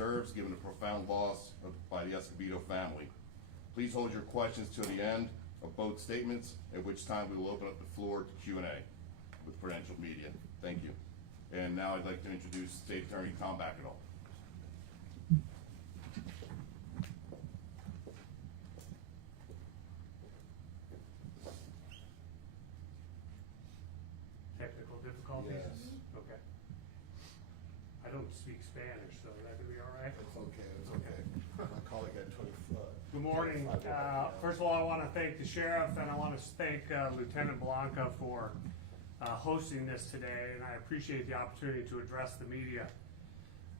deserves given the profound loss by the Escobedo family. Please hold your questions till the end of both statements, at which time we will open up the floor to Q&A with credentialed media. Thank you. And now I'd like to introduce State Attorney Tom Bakkedahl. Technical difficulties? Yes. Okay. I don't speak Spanish, so that could be all right. It's okay, it's okay. My colleague had 20. Good morning. First of all, I want to thank the sheriff, and I want to thank Lieutenant Blanca for hosting this today, and I appreciate the opportunity to address the media.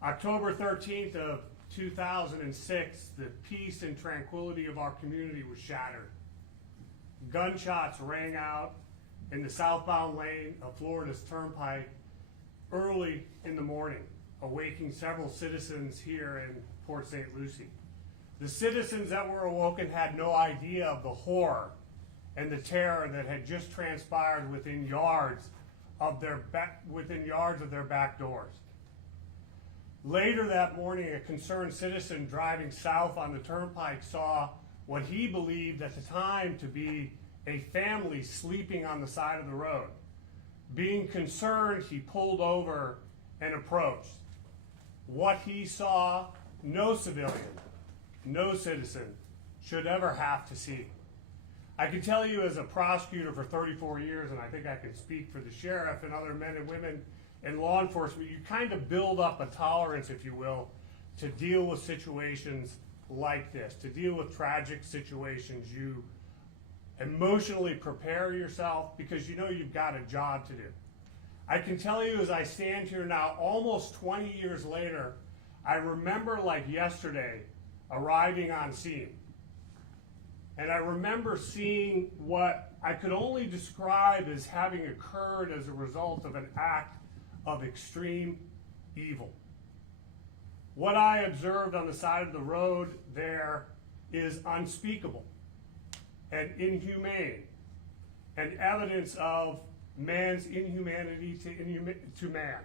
October 13th of 2006, the peace and tranquility of our community was shattered. Gunshots rang out in the southbound lane of Florida's Turnpike early in the morning, awaking several citizens here in Port St. Lucie. The citizens that were awoken had no idea of the horror and the terror that had just transpired within yards of their back doors. Later that morning, a concerned citizen driving south on the Turnpike saw what he believed at the time to be a family sleeping on the side of the road. Being concerned, he pulled over and approached. What he saw, no civilian, no citizen should ever have to see. I can tell you as a prosecutor for 34 years, and I think I can speak for the sheriff and other men and women in law enforcement, you kind of build up a tolerance, if you will, to deal with situations like this, to deal with tragic situations. You emotionally prepare yourself because you know you've got a job to do. I can tell you as I stand here now, almost 20 years later, I remember like yesterday arriving on scene. And I remember seeing what I could only describe as having occurred as a result of an act of extreme evil. What I observed on the side of the road there is unspeakable and inhumane, and evidence of man's inhumanity to man.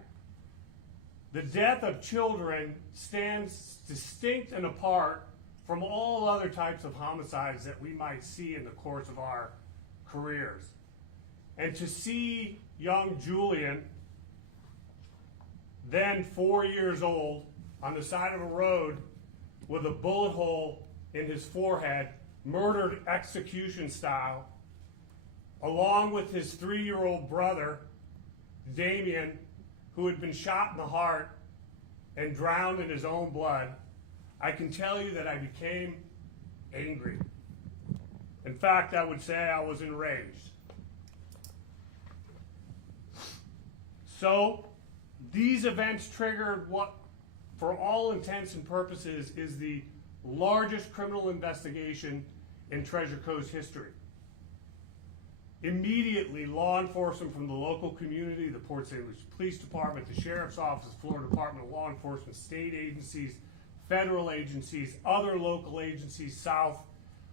The death of children stands distinct and apart from all other types of homicides that we might see in the course of our careers. And to see young Julian, then 4 years old, on the side of a road with a bullet hole in his forehead, murdered execution style, along with his 3-year-old brother, Damien, who had been shot in the heart and drowned in his own blood, I can tell you that I became angry. In fact, I would say I was enraged. So, these events triggered what, for all intents and purposes, is the largest criminal investigation in Treasure Coast history. Immediately, law enforcement from the local community, the Port St. Lucie Police Department, the Sheriff's Office, Florida Department of Law Enforcement, state agencies, federal agencies, other local agencies south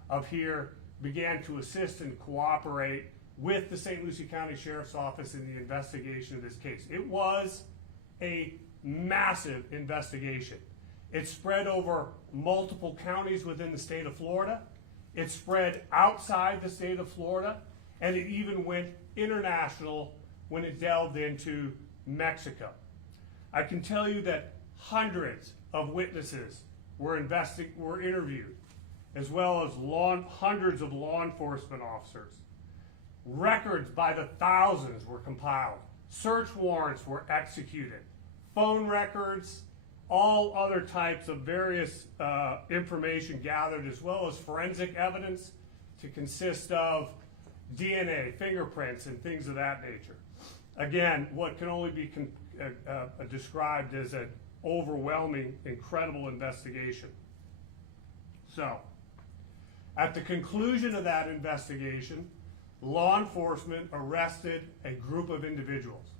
of here began to assist and cooperate with the St. Lucie County Sheriff's Office in the investigation of this case. It was a massive investigation. It spread over multiple counties within the state of Florida. It spread outside the state of Florida, and it even went international when it delved into Mexico. I can tell you that hundreds of witnesses were interviewed, as well as hundreds of law enforcement officers. Records by the thousands were compiled. Search warrants were executed. Phone records, all other types of various information gathered, as well as forensic evidence to consist of DNA, fingerprints, and things of that nature. Again, what can only be described as an overwhelming, incredible investigation. So, at the conclusion of that investigation, law enforcement arrested a group of individuals.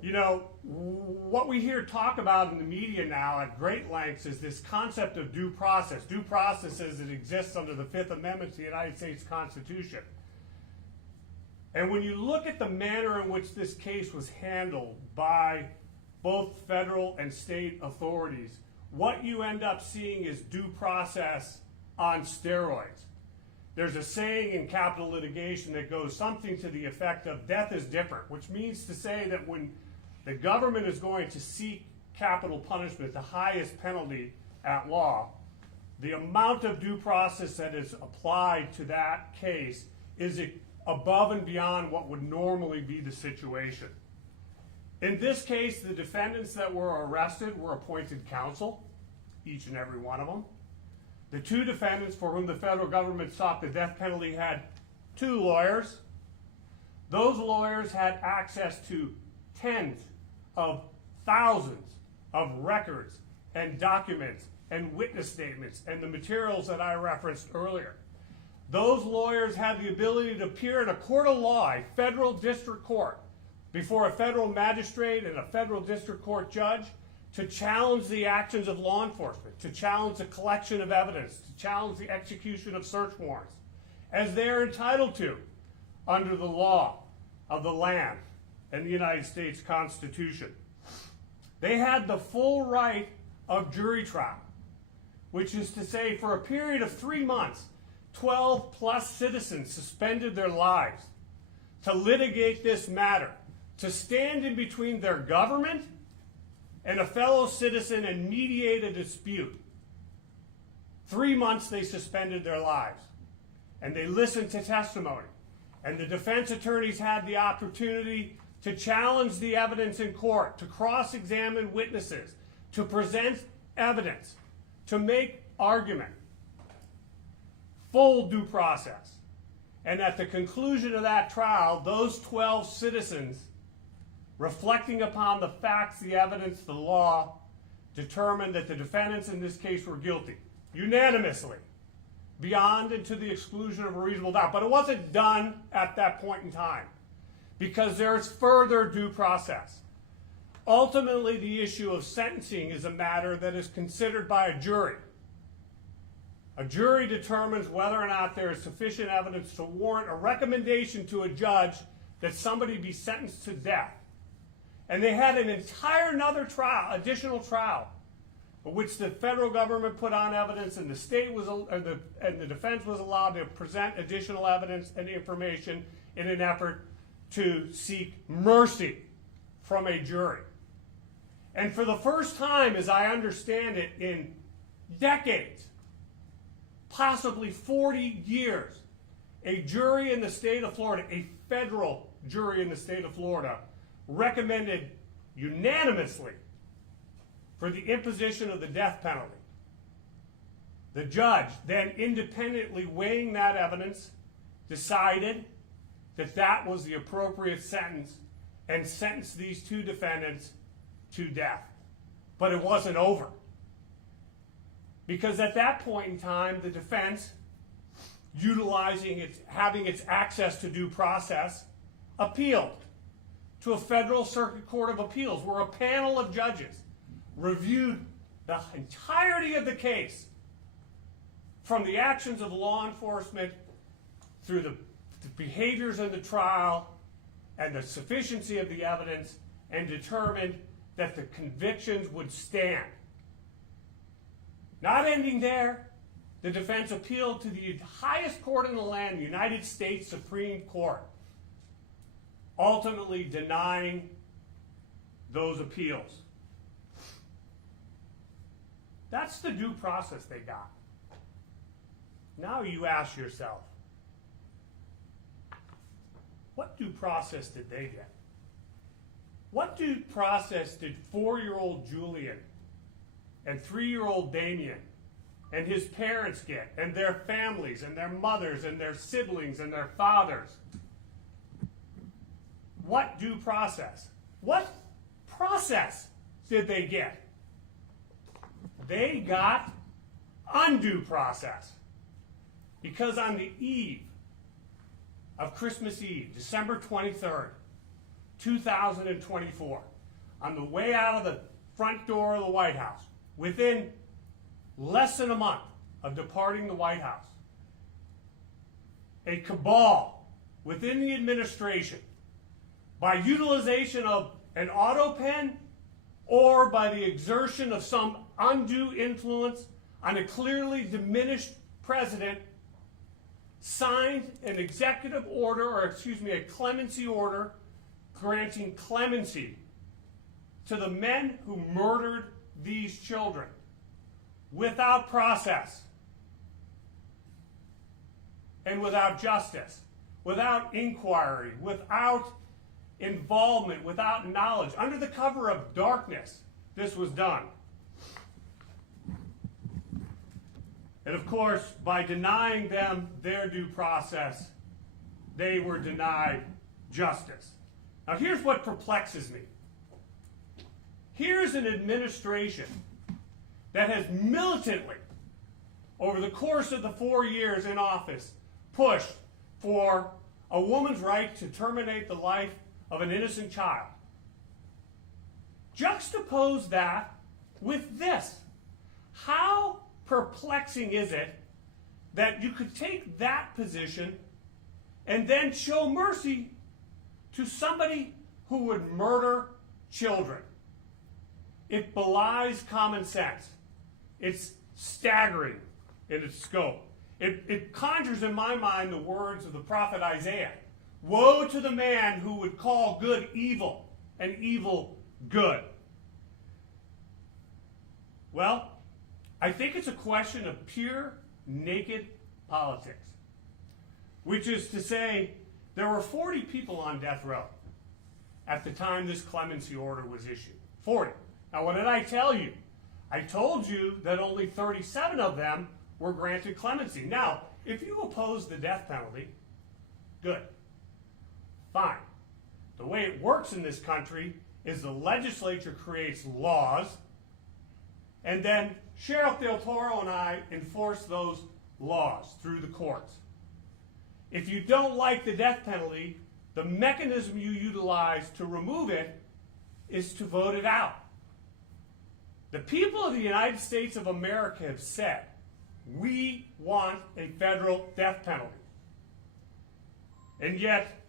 You know, what we hear talk about in the media now at great lengths is this concept of due process. Due process as it exists under the Fifth Amendment to the United States Constitution. And when you look at the manner in which this case was handled by both federal and state authorities, what you end up seeing is due process on steroids. There's a saying in capital litigation that goes something to the effect of death is different, which means to say that when the government is going to seek capital punishment, the highest penalty at law, the amount of due process that is applied to that case is above and beyond what would normally be the situation. In this case, the defendants that were arrested were appointed counsel, each and every one of them. The two defendants for whom the federal government sought the death penalty had two lawyers. Those lawyers had access to tens of thousands of records and documents and witness statements and the materials that I referenced earlier. Those lawyers had the ability to appear in a court of law, a federal district court, before a federal magistrate and a federal district court judge to challenge the actions of law enforcement, to challenge the collection of evidence, to challenge the execution of search warrants, as they're entitled to under the law of the land and the United States Constitution. They had the full right of jury trial, which is to say for a period of 3 months, 12 plus citizens suspended their lives to litigate this matter, to stand in between their government and a fellow citizen and mediate a dispute. 3 months they suspended their lives, and they listened to testimony, and the defense attorneys had the opportunity to challenge the evidence in court, to cross-examine witnesses, to present evidence, to make argument. Full due process. And at the conclusion of that trial, those 12 citizens, reflecting upon the facts, the evidence, the law, determined that the defendants in this case were guilty, unanimously, beyond and to the exclusion of a reasonable doubt. But it wasn't done at that point in time, because there's further due process. Ultimately, the issue of sentencing is a matter that is considered by a jury. A jury determines whether or not there is sufficient evidence to warrant a recommendation to a judge that somebody be sentenced to death. And they had an entire another trial, additional trial, which the federal government put on evidence, and the state was, and the defense was allowed to present additional evidence and information in an effort to seek mercy from a jury. And for the first time, as I understand it, in decades, possibly 40 years, a jury in the state of Florida, a federal jury in the state of Florida, recommended unanimously for the imposition of the death penalty. The judge, then independently weighing that evidence, decided that that was the appropriate sentence and sentenced these two defendants to death. But it wasn't over. Because at that point in time, the defense, having its access to due process, appealed to a federal circuit court of appeals, where a panel of judges reviewed the entirety of the case, from the actions of law enforcement through the behaviors in the trial and the sufficiency of the evidence, and determined that the convictions would stand. Not ending there, the defense appealed to the highest court in the land, the United States Supreme Court, ultimately denying those appeals. That's the due process they got. Now you ask yourself, what due process did they get? What due process did 4-year-old Julian and 3-year-old Damien and his parents get, and their families and their mothers and their siblings and their fathers? What due process? What process did they get? They got undue process. Because on the eve of Christmas Eve, December 23rd, 2024, on the way out of the front door of the White House, within less than a month of departing the White House, a cabal within the administration, by utilization of an auto pen or by the exertion of some undue influence on a clearly diminished president, signed an executive order, or excuse me, a clemency order granting clemency to the men who murdered these children without process and without justice, without inquiry, without involvement, without knowledge. Under the cover of darkness, this was done. And of course, by denying them their due process, they were denied justice. Now here's what perplexes me. Here's an administration that has militantly, over the course of the 4 years in office, pushed for a woman's right to terminate the life of an innocent child. Juxtapose that with this. How perplexing is it that you could take that position and then show mercy to somebody who would murder children? It belies common sense. It's staggering in its scope. It conjures in my mind the words of the prophet Isaiah. Woe to the man who would call good evil and evil good. Well, I think it's a question of pure, naked politics. Which is to say, there were 40 people on death row at the time this clemency order was issued. 40. Now, what did I tell you? I told you that only 37 of them were granted clemency. Now, if you oppose the death penalty, good. Fine. The way it works in this country is the legislature creates laws, and then Sheriff Del Toro and I enforce those laws through the courts. If you don't like the death penalty, the mechanism you utilize to remove it is to vote it out. The people of the United States of America have said, we want a federal death penalty. And yet,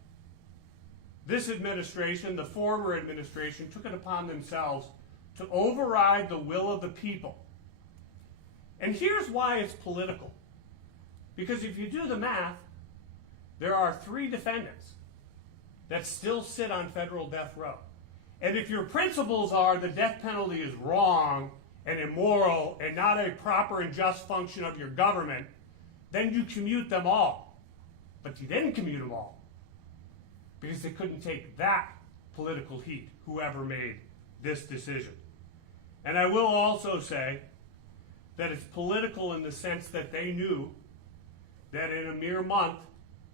this administration, the former administration, took it upon themselves to override the will of the people. And here's why it's political. Because if you do the math, there are 3 defendants that still sit on federal death row. And if your principles are the death penalty is wrong and immoral and not a proper and just function of your government, then you commute them all. But you didn't commute them all because they couldn't take that political heat, whoever made this decision. And I will also say that it's political in the sense that they knew that in a mere month,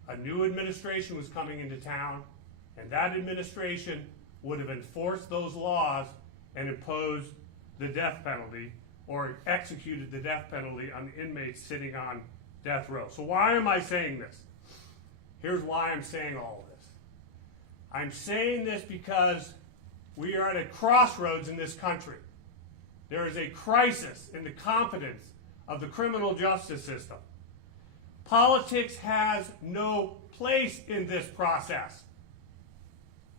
a new administration was coming into town, and that administration would have enforced those laws and imposed the death penalty or executed the death penalty on the inmates sitting on death row. So why am I saying this? Here's why I'm saying all of this. I'm saying this because we are at a crossroads in this country. There is a crisis in the competence of the criminal justice system. Politics has no place in this process.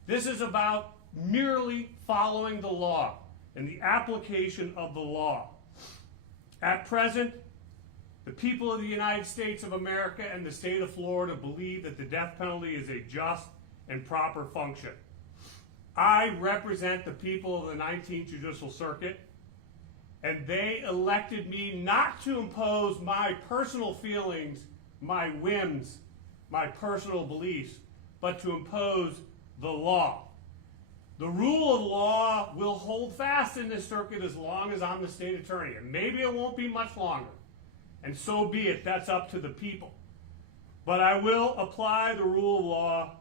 This is about merely following the law and the application of the law. At present, the people of the United States of America and the state of Florida believe that the death penalty is a just and proper function. I represent the people of the 19th Judicial Circuit, and they elected me not to impose my personal feelings, my whims, my personal beliefs, but to impose the law. The rule of law will hold fast in this circuit as long as I'm the state attorney, and maybe it won't be much longer. And so be it. That's up to the people. But I will apply the rule of law,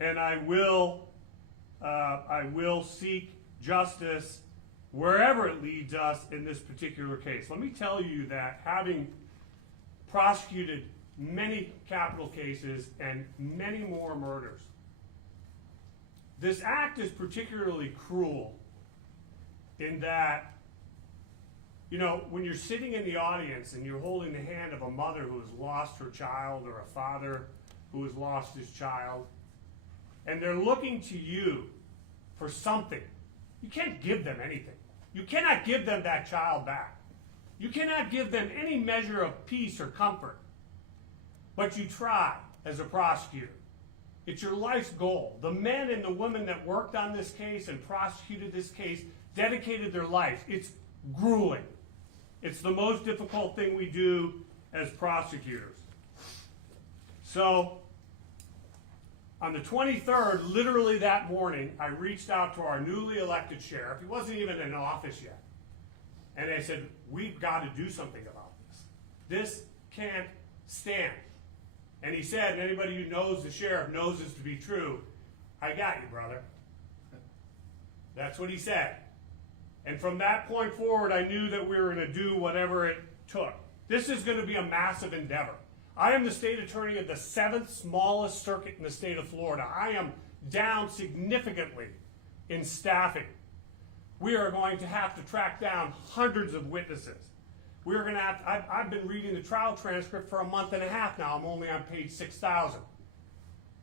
and I will seek justice wherever it leads us in this particular case. Let me tell you that having prosecuted many capital cases and many more murders, this act is particularly cruel in that, you know, when you're sitting in the audience and you're holding the hand of a mother who has lost her child or a father who has lost his child, and they're looking to you for something, You can't give them anything. You cannot give them that child back. You cannot give them any measure of peace or comfort. But you try as a prosecutor. It's your life's goal. The men and the women that worked on this case and prosecuted this case dedicated their lives. It's grueling. It's the most difficult thing we do as prosecutors. So, on the 23rd, literally that morning, I reached out to our newly elected sheriff. He wasn't even in office yet. And I said, we've got to do something about this. This can't stand. And he said, and anybody who knows the sheriff knows this to be true, I got you, brother. That's what he said. And from that point forward, I knew that we were going to do whatever it took. This is going to be a massive endeavor. I am the state attorney of the 7th smallest circuit in the state of Florida. I am down significantly in staffing. We are going to have to track down hundreds of witnesses. We're going to have to, I've been reading the trial transcript for a month and a half now. I'm only on page 6,000.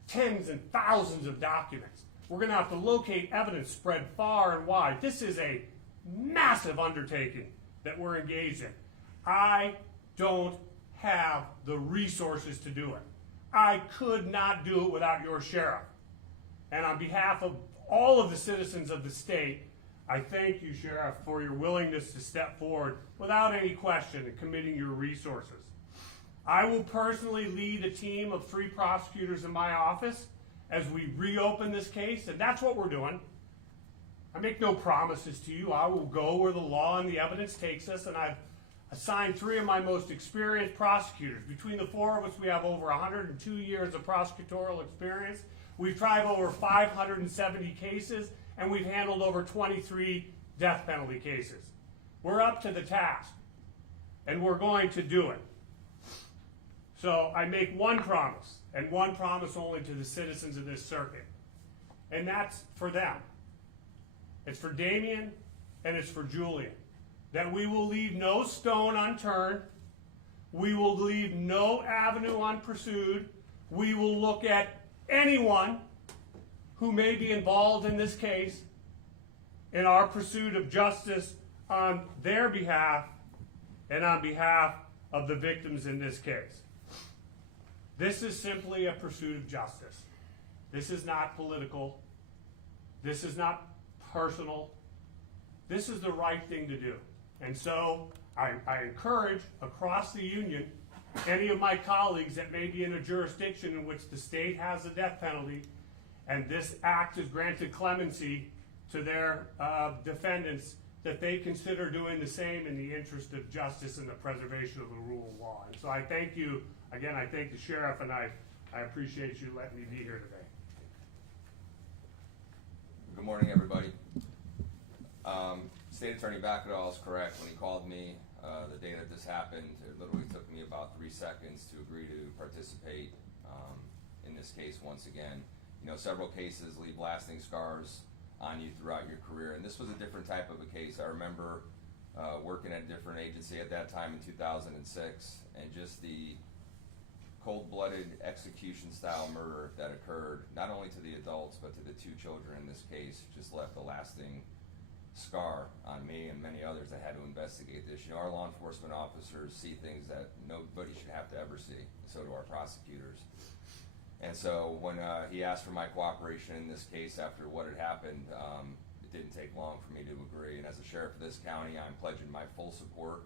Tens and thousands of documents. We're going to have to locate evidence spread far and wide. This is a massive undertaking that we're engaged in. I don't have the resources to do it. I could not do it without your sheriff. And on behalf of all of the citizens of the state, I thank you, Sheriff, for your willingness to step forward without any question in committing your resources. I will personally lead a team of 3 prosecutors in my office as we reopen this case, and that's what we're doing. I make no promises to you. I will go where the law and the evidence takes us, and I've assigned 3 of my most experienced prosecutors. Between the 4 of us, we have over 102 years of prosecutorial experience. We've tried over 570 cases, and we've handled over 23 death penalty cases. We're up to the task, and we're going to do it. So I make one promise, and one promise only to the citizens of this circuit, and that's for them. It's for Damien, and it's for Julian, that we will leave no stone unturned, we will leave no avenue unpursued, we will look at anyone who may be involved in this case in our pursuit of justice on their behalf and on behalf of the victims in this case. This is simply a pursuit of justice. This is not political. This is not personal. This is the right thing to do. And so I encourage across the union any of my colleagues that may be in a jurisdiction in which the state has a death penalty and this act has granted clemency to their defendants, that they consider doing the same in the interest of justice and the preservation of the rule of law. And so I thank you, again, I thank the sheriff, and I appreciate you letting me be here today. Good morning, everybody. State Attorney Bakkedahl is correct. When he called me the day that this happened, it literally took me about 3 seconds to agree to participate in this case once again. You know, several cases leave lasting scars on you throughout your career, and this was a different type of a case. I remember working at a different agency at that time in 2006, and just the cold-blooded execution-style murder that occurred, not only to the adults, but to the 2 children in this case, just left a lasting scar on me and many others that had to investigate this. You know, our law enforcement officers see things that nobody should have to ever see, so do our prosecutors. And so when he asked for my cooperation in this case after what had happened, it didn't take long for me to agree. And as a sheriff of this county, I'm pledging my full support,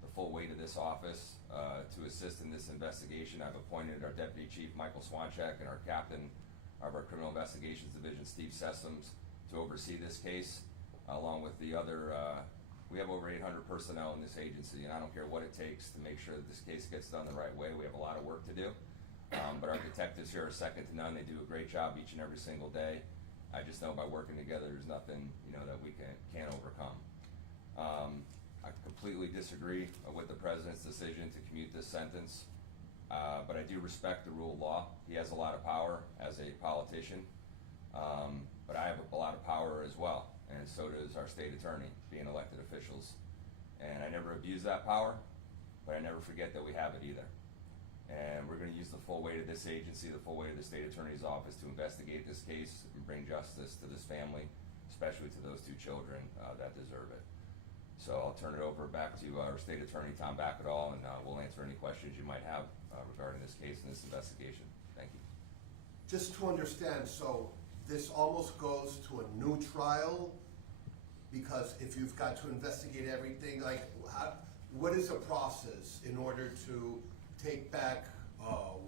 the full weight of this office to assist in this investigation. I've appointed our Deputy Chief, Michael Swanchek, and our Captain of our Criminal Investigations Division, Steve Sessoms, to oversee this case, along with the other, we have over 800 personnel in this agency, and I don't care what it takes to make sure that this case gets done the right way. We have a lot of work to do. But our detectives here are second to none. They do a great job each and every single day. I just know by working together, there's nothing, you know, that we can't overcome. I completely disagree with the president's decision to commute this sentence, but I do respect the rule of law. He has a lot of power as a politician, but I have a lot of power as well, and so does our state attorney, being elected officials. And I never abuse that power, but I never forget that we have it either. And we're going to use the full weight of this agency, the full weight of the state attorney's office to investigate this case and bring justice to this family especially to those two children that deserve it. So I'll turn it over back to our State Attorney, Tom Bakkedahl, and we'll answer any questions you might have regarding this case and this investigation. Thank you. Just to understand, so this almost goes to a new trial? Because if you've got to investigate everything, like, what is the process in order to take back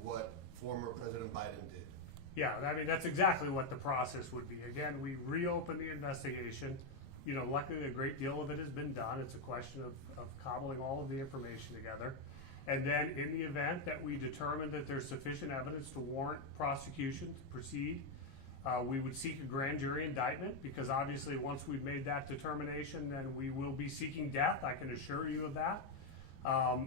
what former President Biden did? Yeah, I mean, that's exactly what the process would be. Again, we reopen the investigation. You know, luckily a great deal of it has been done. It's a question of cobbling all of the information together. And then in the event that we determine that there's sufficient evidence to warrant prosecution to proceed, we would seek a grand jury indictment, because obviously once we've made that determination, then we will be seeking death. I can assure you of that.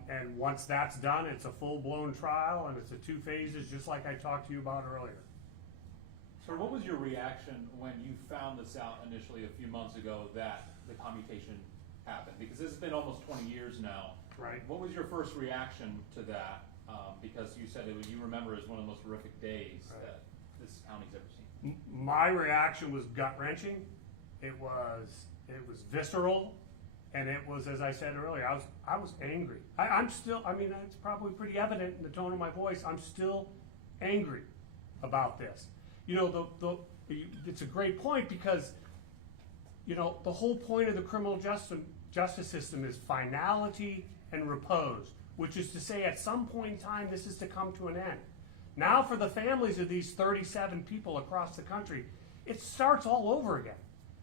And once that's done, it's a full-blown trial, and it's a 2 phases, just like I talked to you about earlier. Sir, what was your reaction when you found this out initially a few months ago that the commutation happened? Because this has been almost 20 years now. Right. What was your first reaction to that? Because you said you remember it as one of the most horrific days that this county's ever seen. My reaction was gut-wrenching. It was visceral, and it was, as I said earlier, I was angry. I'm still, I mean, it's probably pretty evident in the tone of my voice, I'm still angry about this. You know, it's a great point, because, you know, the whole point of the criminal justice system is finality and repose, which is to say at some point in time this is to come to an end. Now for the families of these 37 people across the country, it starts all over again.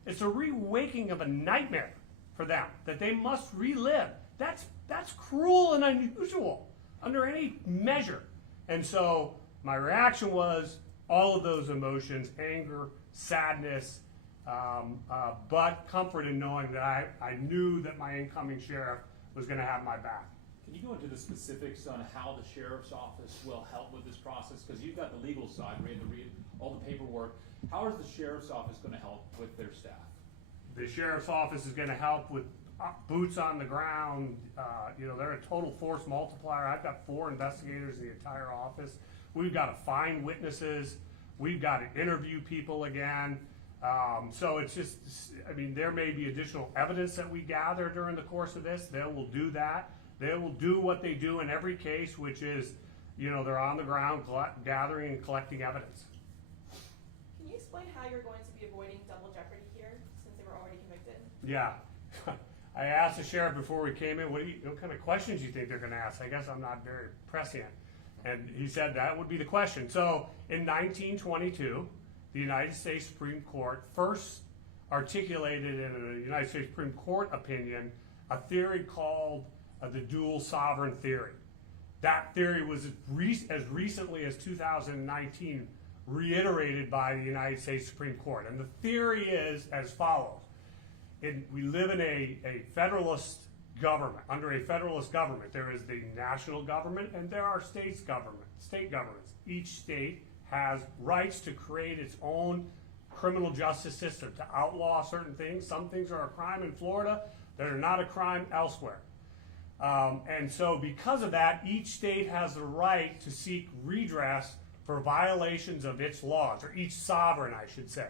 It's a rewaking of a nightmare for them that they must relive. That's cruel and unusual under any measure. And so my reaction was all of those emotions: anger, sadness, but comfort in knowing that I knew that my incoming sheriff was going to have my back. Can you go into the specifics on how the sheriff's office will help with this process? Because you've got the legal side, we had to read all the paperwork. How is the sheriff's office going to help with their staff? The sheriff's office is going to help with boots on the ground. You know, they're a total force multiplier. I've got 4 investigators in the entire office. We've got to find witnesses. We've got to interview people again. So it's just, I mean, there may be additional evidence that we gather during the course of this. They will do that. They will do what they do in every case, which is, you know, they're on the ground gathering and collecting evidence. Can you explain how you're going to be avoiding double jeopardy here, since they were already convicted? Yeah. I asked the sheriff before we came in, what kind of questions do you think they're going to ask? I guess I'm not very prescient. And he said that would be the question. So in 1922, the United States Supreme Court first articulated in a United States Supreme Court opinion a theory called the dual sovereign theory. That theory was as recently as 2019 reiterated by the United States Supreme Court. And the theory is as follows. We live in a federalist government. Under a federalist government, there is the national government and there are state governments. Each state has rights to create its own criminal justice system, to outlaw certain things. Some things are a crime in Florida that are not a crime elsewhere. And so because of that, each state has the right to seek redress for violations of its laws, or each sovereign, I should say.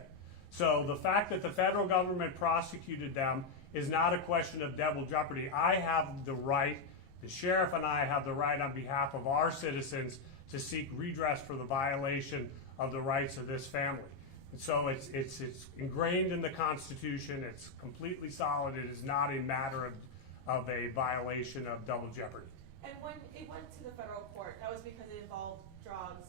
So the fact that the federal government prosecuted them is not a question of double jeopardy. I have the right, the sheriff and I have the right on behalf of our citizens to seek redress for the violation of the rights of this family. And so it's ingrained in the Constitution. It's completely solid. It is not a matter of a violation of double jeopardy. And when it went to the federal court, that was because it involved drugs.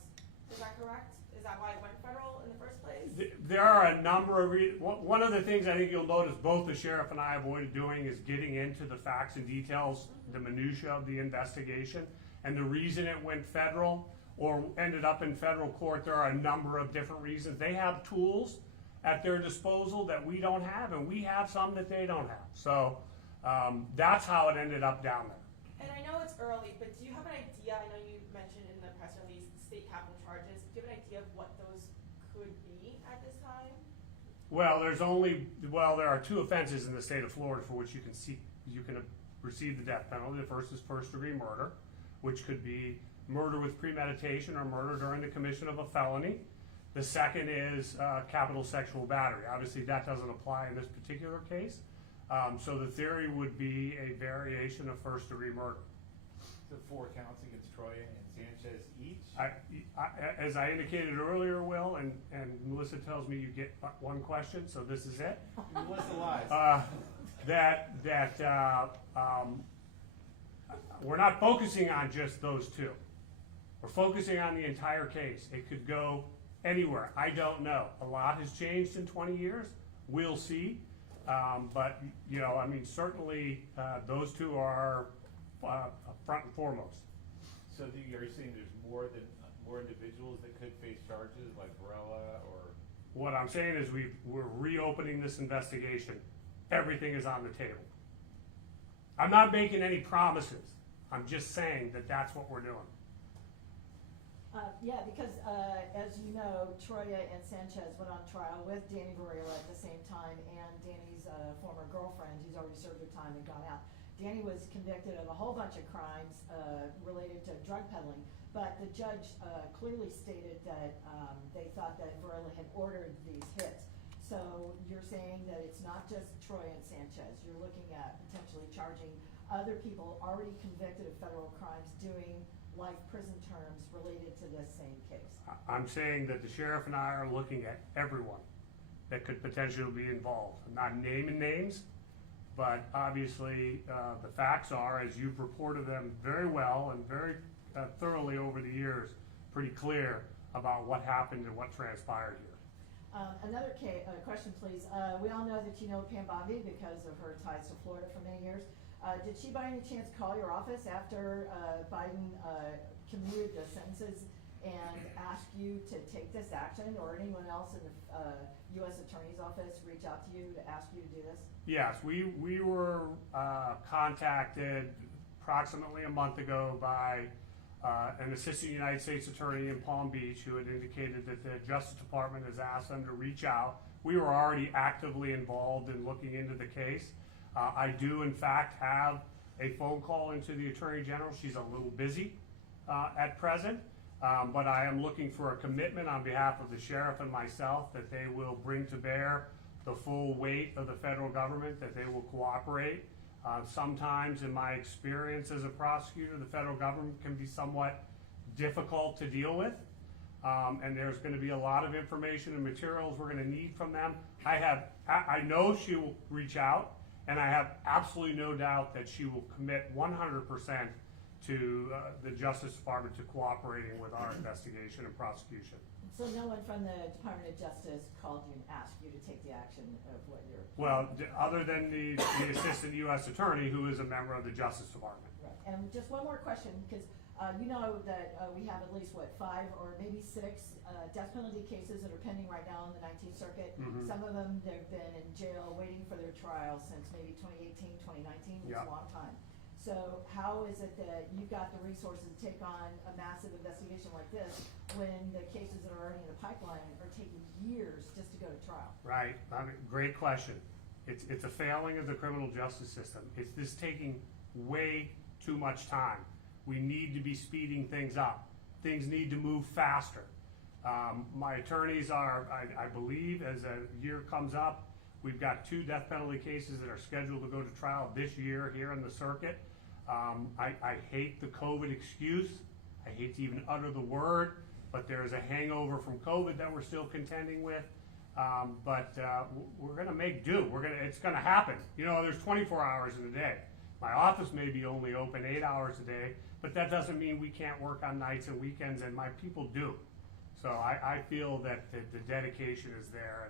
Is that correct? Is that why it went federal in the first place? There are a number of reasons. One of the things I think you'll notice both the sheriff and I avoided doing is getting into the facts and details, the minutia of the investigation. And the reason it went federal or ended up in federal court, there are a number of different reasons. They have tools at their disposal that we don't have, and we have some that they don't have. So that's how it ended up down there. And I know it's early, but do you have an idea? I know you mentioned in the press release state capital charges. Do you have an idea of what those could be at this time? Well, there are 2 offenses in the state of Florida for which you can receive the death penalty. The first is first-degree murder, which could be murder with premeditation or murder during the commission of a felony. The second is capital sexual battery. Obviously, that doesn't apply in this particular case. So the theory would be a variation of first-degree murder. The 4 counts against Troya and Sanchez each? As I indicated earlier, Will, and Melissa tells me you get one question, so this is it. Melissa lies. We're not focusing on just those two. We're focusing on the entire case. It could go anywhere. I don't know. A lot has changed in 20 years. We'll see. But, you know, I mean, certainly those two are front and foremost. So you're saying there's more individuals that could face charges like Varela or? What I'm saying is we're reopening this investigation. Everything is on the table. I'm not making any promises. I'm just saying that that's what we're doing. Yeah, because as you know, Troya and Sanchez went on trial with Danny Varela at the same time, and Danny's former girlfriend, who's already served her time and gone out. Danny was convicted of a whole bunch of crimes related to drug peddling, but the judge clearly stated that they thought that Varela had ordered these hits. So you're saying that it's not just Troya and Sanchez. You're looking at potentially charging other people already convicted of federal crimes doing life prison terms related to this same case. I'm saying that the sheriff and I are looking at everyone that could potentially be involved. I'm not naming names, but obviously the facts are, as you've reported them very well and very thoroughly over the years, pretty clear about what happened and what transpired here. Another question, please. We all know that you know Pam Bondi because of her ties to Florida for many years. Did she by any chance call your office after Biden commuted the sentences and ask you to take this action, or anyone else in the U.S. Attorney's Office reach out to you to ask you to do this? Yes, we were contacted approximately a month ago by an assistant United States attorney in Palm Beach who had indicated that the Justice Department has asked them to reach out. We were already actively involved in looking into the case. I do, in fact, have a phone call into the Attorney General. She's a little busy at present, but I am looking for a commitment on behalf of the sheriff and myself that they will bring to bear the full weight of the federal government, that they will cooperate. Sometimes, in my experience as a prosecutor, the federal government can be somewhat difficult to deal with, and there's going to be a lot of information and materials we're going to need from them. I know she will reach out, and I have absolutely no doubt that she will commit 100% to the Justice Department to cooperating with our investigation and prosecution. So no one from the Department of Justice called you and asked you to take the action of what you're... Well, other than the assistant U.S. attorney, who is a member of the Justice Department. Right. And just one more question, because you know that we have at least, 5 or maybe 6 death penalty cases that are pending right now in the 19th Circuit. Mm-hmm. Some of them, they've been in jail waiting for their trial since maybe 2018, 2019, which is a long time. So how is it that you've got the resources to take on a massive investigation like this when the cases that are already in the pipeline are taking years just to go to trial? Right. Great question. It's a failing of the criminal justice system. It's this taking way too much time. We need to be speeding things up. Things need to move faster. My attorneys are, I believe, as a year comes up, we've got 2 death penalty cases that are scheduled to go to trial this year here in the circuit. I hate the COVID excuse. I hate to even utter the word, but there's a hangover from COVID that we're still contending with. But we're going to make do. It's going to happen. You know, there's 24 hours in a day. My office may be only open 8 hours a day, but that doesn't mean we can't work on nights and weekends, and my people do. So I feel that the dedication is there,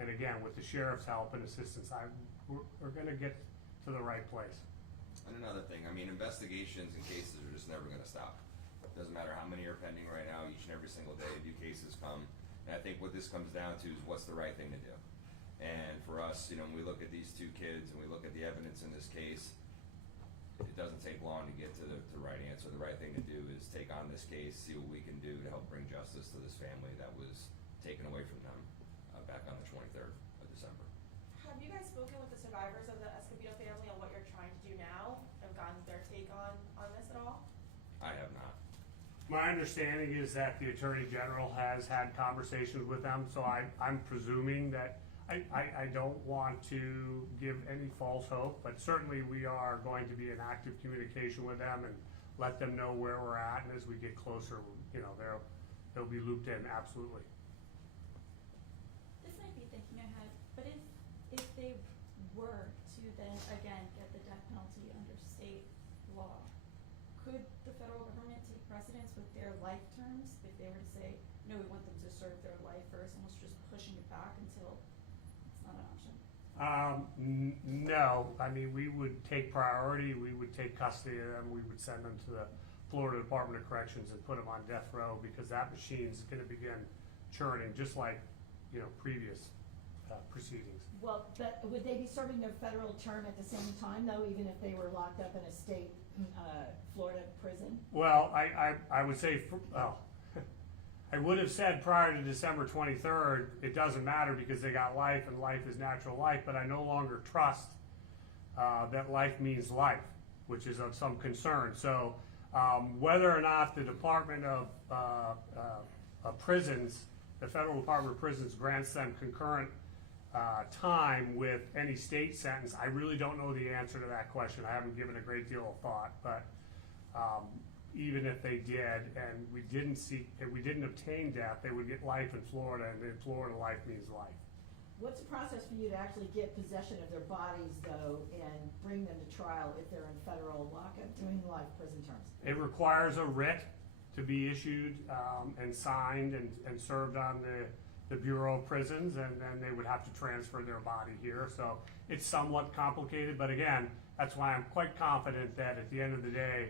and again, with the sheriff's help and assistance, we're going to get to the right place. And another thing, I mean, investigations and cases are just never gonna stop. Doesn't matter how many are pending right now, each and every single day, new cases come. And I think what this comes down to is what's the right thing to do. And for us, you know, when we look at these 2 kids and we look at the evidence in this case, it doesn't take long to get to the right answer. The right thing to do is take on this case, see what we can do to help bring justice to this family that was taken away from them back on the 23rd of December. Have you guys spoken with the survivors of the Escobedo family on what you're trying to do now? Have gotten their take on this at all? I have not. My understanding is that the Attorney General has had conversations with them, so I'm presuming that, I don't want to give any false hope, but certainly we are going to be in active communication with them and let them know where we're at, and as we get closer, you know, they'll be looped in, absolutely. This might be thinking ahead, but if they were to then again get the death penalty under state law, could the federal government take precedence with their life terms if they were to say, no, we want them to serve their life first, almost just pushing it back until it's not an option? No, I mean, we would take priority, we would take custody of them, we would send them to the Florida Department of Corrections and put them on death row, because that machine's gonna begin churning, just like, you know, previous proceedings. Well, but would they be serving their federal term at the same time, though, even if they were locked up in a state, Florida prison? Well, I would say, well, I would have said prior to December 23rd, it doesn't matter because they got life and life is natural life, but I no longer trust that life means life, which is of some concern. So whether or not the Department of Prisons, the Federal Department of Prisons grants them concurrent time with any state sentence, I really don't know the answer to that question. I haven't given a great deal of thought, but even if they did, and we didn't obtain death, they would get life in Florida, and in Florida, life means life. What's the process for you to actually get possession of their bodies, though, and bring them to trial if they're in federal lockup doing life prison terms? It requires a writ to be issued and signed and served on the Bureau of Prisons, and then they would have to transfer their body here. So it's somewhat complicated, but again, that's why I'm quite confident that at the end of the day,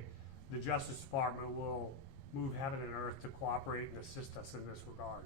the Justice Department will move heaven and earth to cooperate and assist us in this regard.